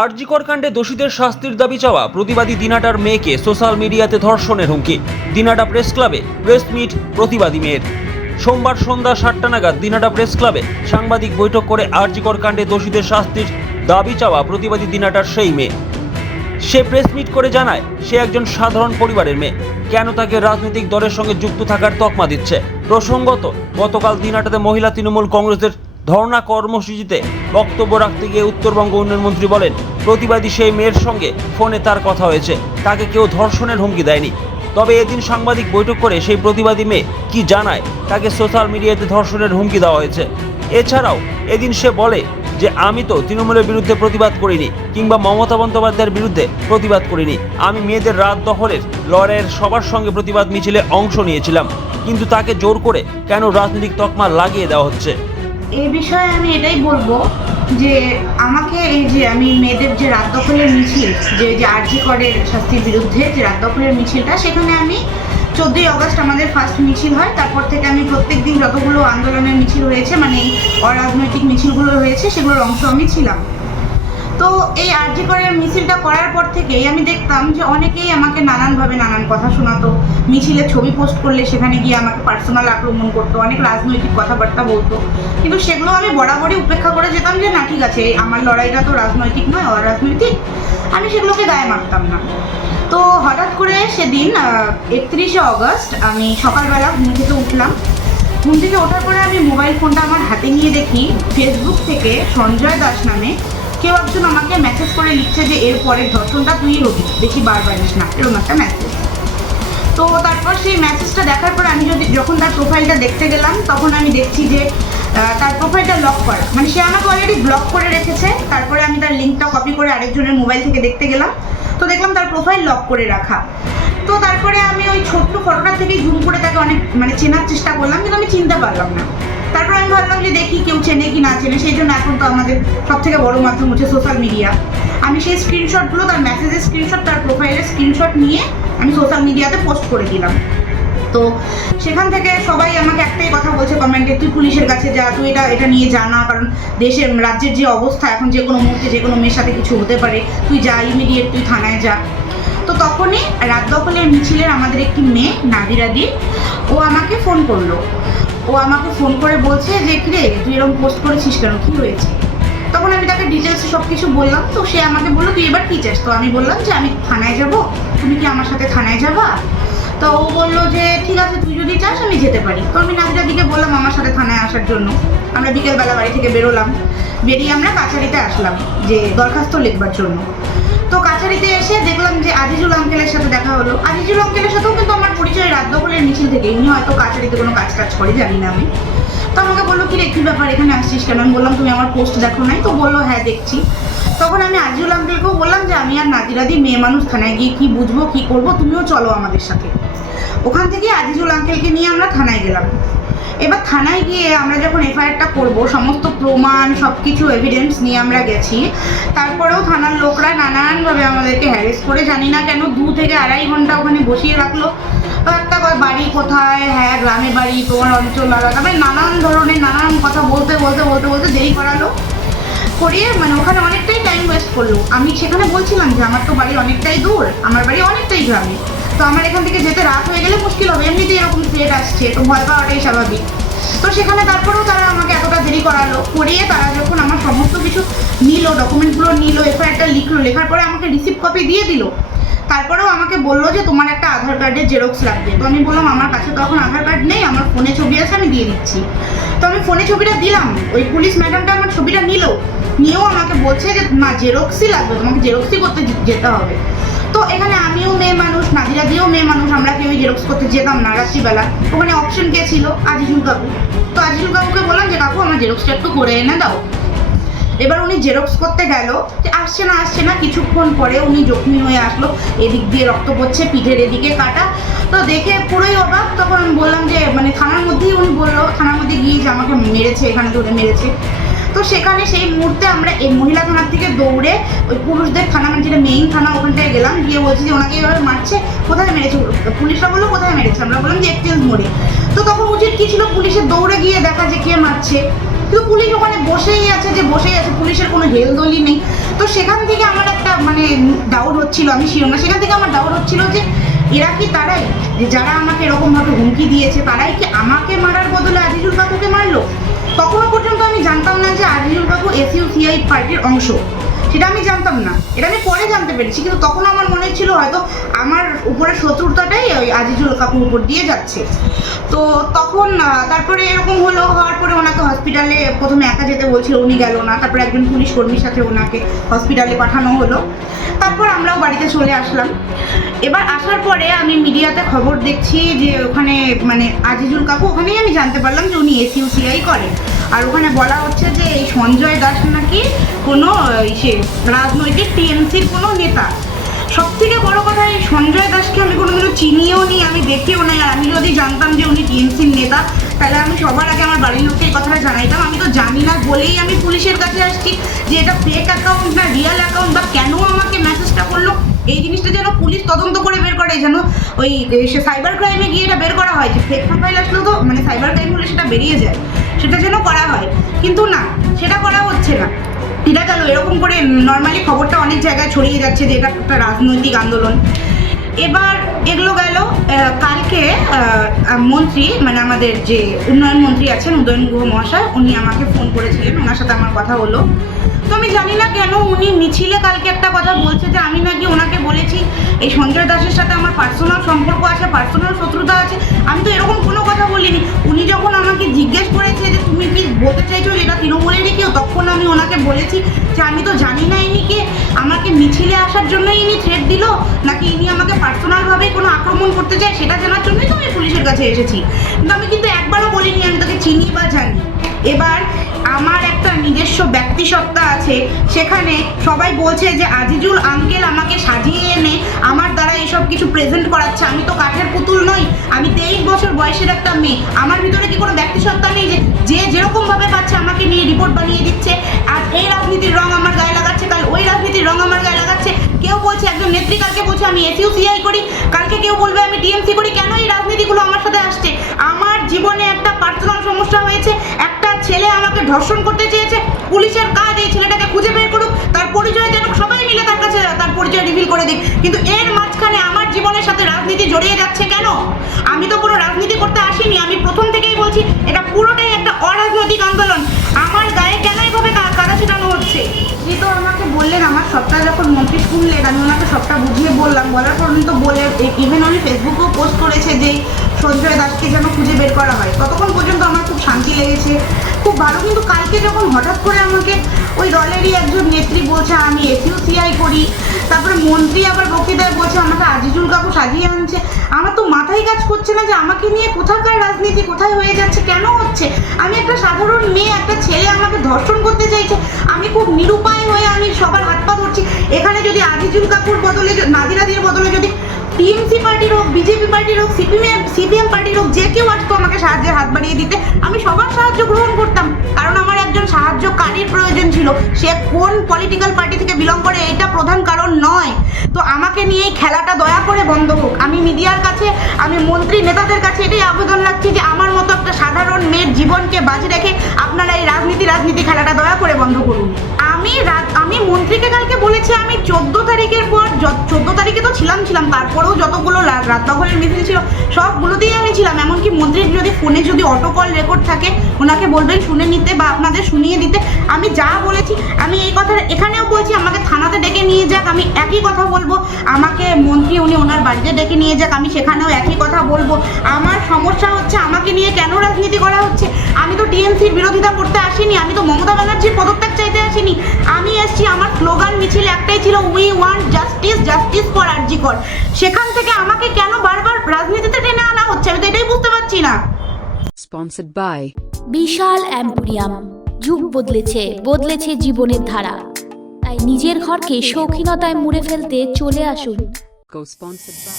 আরজি কর কাণ্ডে দোষীদের শাস্তির দাবি চাওয়া প্রতিবাদী দিনাটার মেয়েকে সোশ্যাল মিডিয়াতে ধর্ষণের হুমকি। দিনাটা প্রেস ক্লাবে প্রেস মিট প্রতিবাদী মেয়ের। সোমবার সন্ধ্যা 7টা নাগাদ দিনাটা প্রেস ক্লাবে সাংবাদিক বৈঠক করে আরজি কর কাণ্ডে দোষীদের শাস্তির দাবি চাওয়া প্রতিবাদী দিনাটার সেই মেয়ে। সে প্রেস মিট করে জানায় সে একজন সাধারণ পরিবারের মেয়ে, কেন তাকে রাজনৈতিক দলের সঙ্গে যুক্ত থাকার তকমা দিচ্ছে। প্রসঙ্গত, গতকাল দিনাটাতে মহিলা তৃণমূল কংগ্রেসের ধর্ণা কর্মসূচিতে বক্তব্য রাখতে গিয়ে উত্তরবঙ্গ উন্নয়ন মন্ত্রী বলেন, প্রতিবাদী সেই মেয়ের সঙ্গে ফোনে তার কথা হয়েছে, তাকে কেউ ধর্ষণের হুমকি দেয়নি। তবে এদিন সাংবাদিক বৈঠক করে সেই প্রতিবাদী মেয়ে কি জানায়, তাকে সোশ্যাল মিডিয়াতে ধর্ষণের হুমকি দেওয়া হয়েছে। এছাড়াও এদিন সে বলে যে আমি তো তৃণমূলের বিরুদ্ধে প্রতিবাদ করিনি কিংবা মমতা বন্দ্যোপাধ্যায়ের বিরুদ্ধে প্রতিবাদ করিনি, আমি মেয়েদের রাত দখলের লড়াইয়ের সবার সঙ্গে প্রতিবাদ মিছিলে অংশ নিয়েছিলাম, কিন্তু তাকে জোর করে কেন রাজনৈতিক তকমা লাগিয়ে দেওয়া হচ্ছে। এই বিষয়ে আমি এটাই বলবো যে আমাকে এই যে আমি মেয়েদের যে রাত দখলের মিছিল, যে আরজি করের শাস্তির বিরুদ্ধে যে রাত দখলের মিছিলটা, সেখানে আমি 14ই আগস্ট আমাদের ফার্স্ট মিছিল হয়। তারপর থেকে আমি প্রত্যেক দিন যতগুলো আন্দোলনের মিছিল হয়েছে, মানে এই অরাজনৈতিক মিছিলগুলো হয়েছে, সেগুলোর অংশ আমি ছিলাম। তো এই আরজি করের মিছিলটা করার পর থেকেই আমি দেখতাম যে অনেকেই আমাকে নানানভাবে নানান কথা শোনাতো। মিছিলে ছবি পোস্ট করলে সেখানে গিয়ে আমাকে পার্সোনাল আক্রমণ করতো, অনেক রাজনৈতিক কথাবার্তা বলতো, কিন্তু সেগুলো আমি বরাবরই উপেক্ষা করে যেতাম যে না, ঠিক আছে, আমার লড়াইটা তো রাজনৈতিক নয়, অরাজনৈতিক, আমি সেগুলোকে গায়ে মারতাম না। তো হঠাৎ করে সেদিন 31শে আগস্ট আমি সকালবেলা ঘুম থেকে উঠলাম। ঘুম থেকে ওঠার পরে আমি মোবাইল ফোনটা আমার হাতে নিয়ে দেখি ফেসবুক থেকে সঞ্জয় দাস নামে কেউ একজন আমাকে মেসেজ করে লিখছে যে এর পরের ধর্ষণটা তুই হবি, বেশি বার বাড়িস না, এরকম একটা মেসেজ। তো তারপর সেই মেসেজটা দেখার পর আমি যখন তার প্রোফাইলটা দেখতে গেলাম, তখন আমি দেখছি যে তার প্রোফাইলটা লক করা, মানে সে আমাকে অলরেডি ব্লক করে রেখেছে। তারপরে আমি তার লিঙ্কটা কপি করে আরেকজনের মোবাইল থেকে দেখতে গেলাম, তো দেখলাম তার প্রোফাইল লক করে রাখা। তো তারপরে আমি ওই ছোট্ট ফটোটা থেকেই জুম করে তাকে অনেক চেনার চেষ্টা করলাম, কিন্তু আমি চিনতে পারলাম না। তারপর আমি ভাবলাম যে দেখি কেউ চেনে কি না চেনে, সেই জন্য এখন তো আমাদের সব থেকে বড় মাধ্যম হচ্ছে সোশ্যাল মিডিয়া। আমি সেই স্ক্রিনশটগুলো, তার মেসেজের স্ক্রিনশট, তার প্রোফাইলের স্ক্রিনশট নিয়ে আমি সোশ্যাল মিডিয়াতে পোস্ট করে দিলাম। তো সেখান থেকে সবাই আমাকে একটাই কথা বলছে কমেন্টে, তুই পুলিশের কাছে যা, তুই এটা নিয়ে যা না, কারণ দেশের রাজ্যের যে অবস্থা এখন, যে কোনো মুহূর্তে যে কোনো মেয়ের সাথে কিছু হতে পারে, তুই যা, ইমিডিয়েট তুই থানায় যা। তো তখনই রাত দখলের মিছিলের আমাদের একটি মেয়ে নাদিরাদি, ও আমাকে ফোন করলো। ও আমাকে ফোন করে বলছে যে কিরে তুই এরকম পোস্ট করেছিস কেন, কী হয়েছে? তখন আমি তাকে ডিটেলসে সব কিছু বললাম। তো সে আমাকে বললো তুই এবার কী চাস? তো আমি বললাম যে আমি থানায় যাব, তুমি কি আমার সাথে থানায় যাবা? তো ও বললো যে ঠিক আছে, তুই যদি চাস আমি যেতে পারি। তো আমি নাদিরাদিকে বললাম আমার সাথে থানায় আসার জন্য। আমরা বিকেলবেলা বাড়ি থেকে বেরোলাম, বেরিয়ে আমরা কাছারিতে আসলাম যে দরখাস্ত লিখবার জন্য। তো কাছারিতে এসে দেখলাম যে আজিজুল আঙ্কেলের সাথে দেখা হলো। আজিজুল আঙ্কেলের সাথেও কিন্তু আমার পরিচয় রাত দখলের মিছিল থেকে, উনি হয়তো কাছারিতে কোনো কাজ করে, জানি না আমি। তো আমাকে বললো কি রে, কী ব্যাপার, এখানে আসছিস কেন? আমি বললাম তুমি আমার পোস্ট দেখো নাই? তো বললো হ্যাঁ দেখছি। তখন আমি আজিজুল আঙ্কেলকেও বললাম যে আমি আর নাদিরাদি মেয়ে মানুষ, থানায় গিয়ে কী বুঝবো, কী করবো, তুমিও চলো আমাদের সাথে। ওখান থেকে আজিজুল আঙ্কেলকে নিয়ে আমরা থানায় গেলাম। এবার থানায় গিয়ে আমরা যখন এফআইআরটা করব, সমস্ত প্রমাণ সব কিছু এভিডেন্স নিয়ে আমরা গেছি। তারপরেও থানার লোকরা নানানভাবে আমাদেরকে হ্যারেস করে, জানি না কেন 2 থেকে 2.5 ঘন্টা ওখানে বসিয়ে রাখলো। একটা বাড়ি কোথায়, হ্যাঁ গ্রামে বাড়ি, তোমার অঞ্চল আলাদা, মানে নানান ধরনের নানান কথা বলতে দেরি করালো, করিয়ে ওখানে অনেকটাই টাইম ওয়েস্ট করলো। আমি সেখানে বলছিলাম যে আমার তো বাড়ি অনেকটাই দূর, আমার বাড়ি অনেকটাই গ্রামে, তো আমার এখান থেকে যেতে রাত হয়ে গেলে মুশকিল হবে, এমনিতেই এরকম থ্রেট আসছে, তো ভয় পাওয়াটাই স্বাভাবিক। তো সেখানে তারপরেও তারা আমাকে এতটা দেরি করালো, করিয়ে তারা যখন আমার সমস্ত কিছু নিল, ডকুমেন্টগুলো নিল, এফআইআরটা লিখলো, লেখার পরে আমাকে রিসিপ্ট কপি দিয়ে দিল। তারপরেও আমাকে বললো যে তোমার একটা আধার কার্ডের জেরক্স লাগবে। তো আমি বললাম আমার কাছে তো এখন আধার কার্ড নেই, আমার ফোনে ছবি আছে, আমি দিয়ে দিচ্ছি। তো আমি ফোনে ছবিটা দিলাম, ওই পুলিশ ম্যাডামটা আমার ছবিটা নিয়েও আমাকে বলছে যে না, জেরক্সই লাগবে, তোমাকে জেরক্সই করতে যেতে হবে। তো এখানে আমিও মেয়ে মানুষ, নাদিরাদিও মেয়ে মানুষ, আমরা কেউই জেরক্স করতে যেতাম না রাত্রিবেলা। ওখানে অপশন কে ছিল? আজিজুল কাকু। তো আজিজুল কাকুকে বললাম যে কাকু আমার জেরক্সটা একটু করে এনে দাও। এবার উনি জেরক্স করতে গেল, যে আসছে না, কিছুক্ষণ পরে উনি জখমি হয়ে আসলো, এদিক দিয়ে রক্ত পড়ছে, পিঠের এদিকে কাটা। তো দেখে পুরোই অবাক। তখন আমি বললাম যে থানার মধ্যেই, উনি বললো থানার মধ্যে গিয়ে যে আমাকে মেরেছে, এখানে ধরে মেরেছে। তো সেখানে সেই মুহূর্তে আমরা এই মহিলা থানার থেকে দৌড়ে ওই পুরুষদের থানা, মানে যেটা মেইন থানা, ওখানটায় গেলাম, গিয়ে বলছি যে ওনাকে এভাবে মারছে, কোথায় মেরেছে? পুলিশরা বললো কোথায় মেরেছে? আমরা বললাম যে এক্সচেঞ্জ মোড়ে। তো তখন উচিত কি ছিল পুলিশের দৌড়ে গিয়ে দেখা যে কে মারছে, কিন্তু পুলিশ ওখানে বসেই আছে, পুলিশের কোনো হেলদোলই নেই। তো সেখান থেকে আমার একটা মানে ডাউট হচ্ছিল, আমি ছিল না, সেখান থেকে আমার ডাউট হচ্ছিল যে এরা কি তারাই, যে যারা আমাকে এরকমভাবে হুমকি দিয়েছে তারাই কি আমাকে মারার বদলে আজিজুল কাকুকে মারলো? তখনও পর্যন্ত আমি জানতাম না যে আজিজুল কাকু এসইউসিআই পার্টির অংশ, সেটা আমি জানতাম না, এটা আমি পরে জানতে পেরেছি। কিন্তু তখন আমার মনে ছিল হয়তো আমার উপরে শত্রুতাটাই ওই আজিজুল কাকুর উপর দিয়ে যাচ্ছে। তো তখন তারপরে এরকম হলো, হওয়ার পরে ওনাকে হসপিটালে প্রথমে একা যেতে বলছিল, উনি গেল না, তারপরে একজন পুলিশ কর্মীর সাথে ওনাকে হসপিটালে পাঠানো হলো, তারপর আমরাও বাড়িতে চলে আসলাম। এবার আসার পরে আমি মিডিয়াতে খবর দেখছি যে ওখানে মানে আজিজুল কাকু, ওখানেই আমি জানতে পারলাম যে উনি এসইউসিআই করেন। আর ওখানে বলা হচ্ছে যে এই সঞ্জয় দাস নাকি কোনো সে রাজনৈতিক টিএমসির কোনো নেতা। সব থেকে বড় কথা, এই সঞ্জয় দাসকে আমি কোনোদিনও চিনিও নি, আমি দেখিও নাই। আর আমি যদি জানতাম যে উনি টিএমসির নেতা, তাহলে আমি সবার আগে আমার বাড়ির লোককে এই কথাটা জানাইতাম। আমি তো জানি না বলেই আমি পুলিশের কাছে আসছি যে এটা ফেক অ্যাকাউন্ট না রিয়েল অ্যাকাউন্ট, বা কেন আমাকে মেসেজটা করলো, এই জিনিসটা যেন পুলিশ তদন্ত করে বের করে, যেন ওই সে সাইবার ক্রাইমে গিয়ে এটা বের করা হয় যে ফেক প্রোফাইল আসলেও তো মানে সাইবার ক্রাইম হলে সেটা বেরিয়ে যায়, সেটা যেন করা হয়। কিন্তু না, সেটা করা হচ্ছে না। এটা গেল, এরকম করে নর্মালি খবরটা অনেক জায়গায় ছড়িয়ে যাচ্ছে যে এটা একটা রাজনৈতিক আন্দোলন। এবার এগুলো গেল। কালকে মন্ত্রী মানে আমাদের যে উন্নয়ন মন্ত্রী আছেন উদয়ন গুহ মহাশয়, উনি আমাকে ফোন করেছিলেন, ওনার সাথে আমার কথা হলো। তো আমি জানি না কেন উনি মিছিলে কালকে একটা কথা বলছে যে আমি নাকি ওনাকে বলেছি এই সঞ্জয় দাসের সাথে আমার পার্সোনাল সম্পর্ক আছে, পার্সোনাল শত্রুতা আছে। আমি তো এরকম কোনো কথা বলিনি। উনি যখন আমাকে জিজ্ঞেস করেছে যে তুমি কি বলতে চাইছো যে এটা তৃণমূলেরই কেউ, তখন আমি ওনাকে বলেছি যে আমি তো জানি না ইনি কে, আমাকে মিছিলে আসার জন্যই ইনি থ্রেট দিল, নাকি ইনি আমাকে পার্সোনালভাবে কোনো আক্রমণ করতে চায় সেটা জানার জন্যই তো আমি পুলিশের কাছে এসেছি। কিন্তু আমি কিন্তু একবারও বলিনি আমি তাকে চিনি বা জানি। এবার আমার একটা নিজস্ব ব্যক্তিসত্তা আছে, সেখানে সবাই বলছে যে আজিজুল আঙ্কেল আমাকে সাজিয়ে এনে আমার দ্বারা এসব কিছু প্রেজেন্ট করাচ্ছে। আমি তো কাঠের পুতুল নই, আমি 23 বছর বয়সের একটা মেয়ে। আমার ভিতরে কি কোনো ব্যক্তিসত্তা নেই যে যে যেরকম ভাবে পাচ্ছে আমাকে নিয়ে রিপোর্ট বানিয়ে দিচ্ছে? আজ এই রাজনীতির রং আমার গায়ে লাগাচ্ছে, কাল ওই রাজনীতির রং আমার গায়ে লাগাচ্ছে। কেউ বলছে, একজন নেত্রী কালকে বলছে আমি এসইউসিআই করি, কালকে কেউ বলবে আমি টিএমসি করি। কেন এই রাজনীতিগুলো আমার সাথে আসছে? আমার জীবনে একটা পার্সোনাল সমস্যা হয়েছে, একটা ছেলে আমাকে ধর্ষণ করতে চেয়েছে, পুলিশের কাজ এই ছেলেটাকে খুঁজে বের করুক, তার পরিচয় জানুক, সবাই মিলে তার কাছে তার পরিচয় রিভিল করে দিক। কিন্তু এর মাঝখানে আমার জীবনের সাথে রাজনীতি জড়িয়ে যাচ্ছে কেন? আমি তো কোনো রাজনীতি করতে আসিনি, আমি প্রথম থেকেই বলছি এটা পুরোটাই একটা অরাজনৈতিক আন্দোলন। আমার গায়ে কেন এভাবে কাদা ছিটানো হচ্ছে? আপনি তো আমাকে বললেন, আমার সবটা যখন মন্ত্রী শুনলেন আমি ওনাকে সবটা বুঝিয়ে বললাম, বলার পর উনি তো বলে ইভেন উনি ফেসবুকেও পোস্ট করেছে যে সঞ্জয় দাসকে যেন খুঁজে বের করা হয়। ততক্ষণ পর্যন্ত আমার খুব শান্তি লেগেছে, খুব ভালো। কিন্তু কালকে যখন হঠাৎ করে আমাকে ওই দলেরই একজন নেত্রী বলছে আমি এসইউসিআই করি, তারপরে মন্ত্রী আবার বক্তৃতায় বলছে আমাকে আজিজুল কাকু সাজিয়ে আনছে, আমার তো মাথায় কাজ করছে না যে আমাকে নিয়ে কোথাকার রাজনীতি কোথায় হয়ে যাচ্ছে, কেন হচ্ছে? আমি একটা সাধারণ মেয়ে, একটা ছেলে আমাকে ধর্ষণ করতে চাইছে, আমি খুব নিরুপায় হয়ে আমি সবার হাত পা ধরছি। এখানে যদি আজিজুল কাকুর বদলে নাদিরাদির বদলে যদি টিএমসি পার্টির হোক, বিজেপি পার্টির হোক, সিপিএম পার্টির হোক, যে কেউ আসতো আমাকে সাহায্যের হাত বাড়িয়ে দিতে, আমি সবার সাহায্য গ্রহণ করতাম, কারণ আমার একজন সাহায্যকারীর প্রয়োজন ছিল। সে কোন পলিটিক্যাল পার্টি থেকে বিলং করে এটা প্রধান কারণ নয়। তো আমাকে নিয়ে এই খেলাটা দয়া করে বন্ধ হোক। আমি মিডিয়ার কাছে, আমি মন্ত্রী নেতাদের কাছে এটাই আবেদন রাখছি যে আমার মতো একটা সাধারণ মেয়ের জীবনকে বাজি রেখে আপনারা এই রাজনীতি খেলাটা দয়া করে বন্ধ করুন। আমি মন্ত্রীকে কালকে বলেছি আমি 14 তারিখের পর, 14 তারিখে তো ছিলাম, তারপরেও যতগুলো রাত দখলের মিছিল ছিল সবগুলোতেই আমি ছিলাম। এমনকি মন্ত্রীর যদি ফোনে যদি অটো কল রেকর্ড থাকে ওনাকে বলবেন শুনে নিতে বা আপনাদের শুনিয়ে দিতে। আমি যা বলেছি আমি এই কথা এখানেও বলছি, আমাকে থানাতে ডেকে নিয়ে যাক, আমি একই কথা বলবো। আমাকে মন্ত্রী উনি ওনার বাড়িতে ডেকে নিয়ে যাক, আমি সেখানেও একই কথা বলবো। আমার সমস্যা হচ্ছে আমাকে নিয়ে কেন রাজনীতি করা হচ্ছে। আমি তো টিএমসির বিরোধিতা করতে আসিনি, আমি তো মমতা ব্যানার্জির পদত্যাগ চাইতে আসিনি। আমি এসছি, আমার স্লোগান মিছিল একটাই ছিল, we want justice, justice for RG Kar. সেখান থেকে আমাকে কেন বারবার রাজনীতিতে টেনে আনা হচ্ছে আমি তো এটাই বুঝতে পারছি না। Sponsored by বিশাল অ্যাম্পোরিয়াম। যুগ বদলেছে জীবনের ধারা, তাই নিজের ঘরকে শৌখিনতায় মুড়ে ফেলতে চলে আসুন। Co-sponsored by